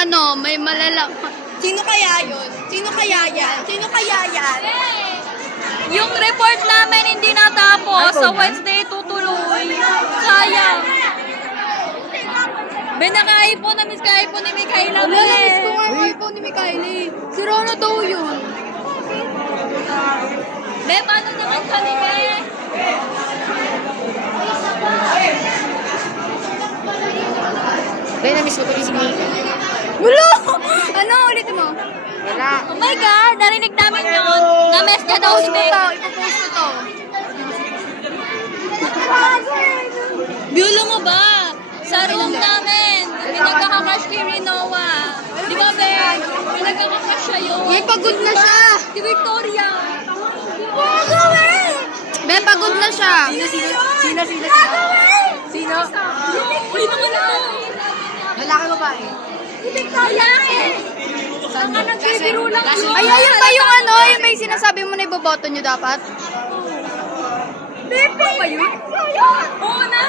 ano, may malala... Sino kaya yun? Sino kaya yan? Sino kaya yan? Yung report namin hindi natapos. Sa Wednesday tutuloy. Sayang. Nakahipon na miss kahipon ni Mikaela. Wala, namiss ko nga yung iPhone ni Mikaela. Si Rona daw yun. Paano naman kami, be? Dahil namiss ko tuloy si Mika. Wala! Ano? Ulitin mo? Wala. Oh my God, narinig namin yun. Na-mess niya daw si Meg. Ipopost ko to. Biulo mo ba? Sa room namin, may nagkakakash kay Rinoa. Di ba, be? May nagkakakash siya yun. May pagod na siya. Si Victoria. Be, pagod na siya. Sino? Uy, naman ako. Lalaki babae. Lalaki. Ang nagbibiro lang yun. Ay, ayun ba yung ano? Ayun ba yung sinasabi mo na iboboto nyo dapat? Pepe ba yun? Oo na.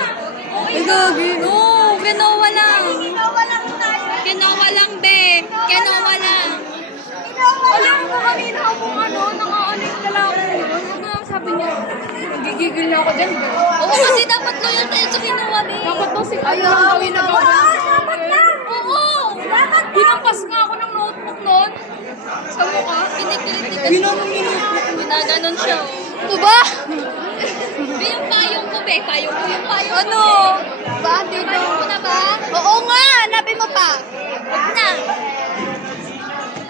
Ay, gagi. Oo, Kenowa lang. Kenowa lang, be. Kenowa lang. Alam mo kanina akong ano, naka-anik na lang ako yun. Ano ang sabi niya? Nagigigil na ako dyan. Oo, kasi dapat loyal tayo sa Kenowa, be. Dapat to si Ayaw, gawin na gawin. Dapat na. Oo. Hinampas nga ako ng notebook noon. Sa mukha. Kinikilig kasi. Ginaganon siya. Ito ba? Be, yung payong ko, be. Payong ko yung payong. Ano? Ba, dito? Payong ko na ba? Oo nga, hanapin mo pa. Huwag na.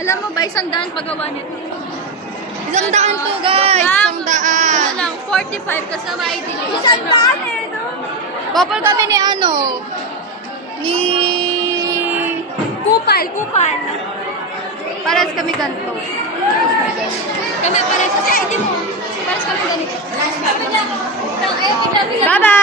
Alam mo ba, 100 paggawa nito? 100 to, guys. 100. Ano lang, 45 kasama ID. 100 eh, no? Couple kami ni ano? Ni... Kupal. Pares kami ganito. Kami pares. Kasi ID mo. Pares kami ganito. Sabi niya, Bye-bye!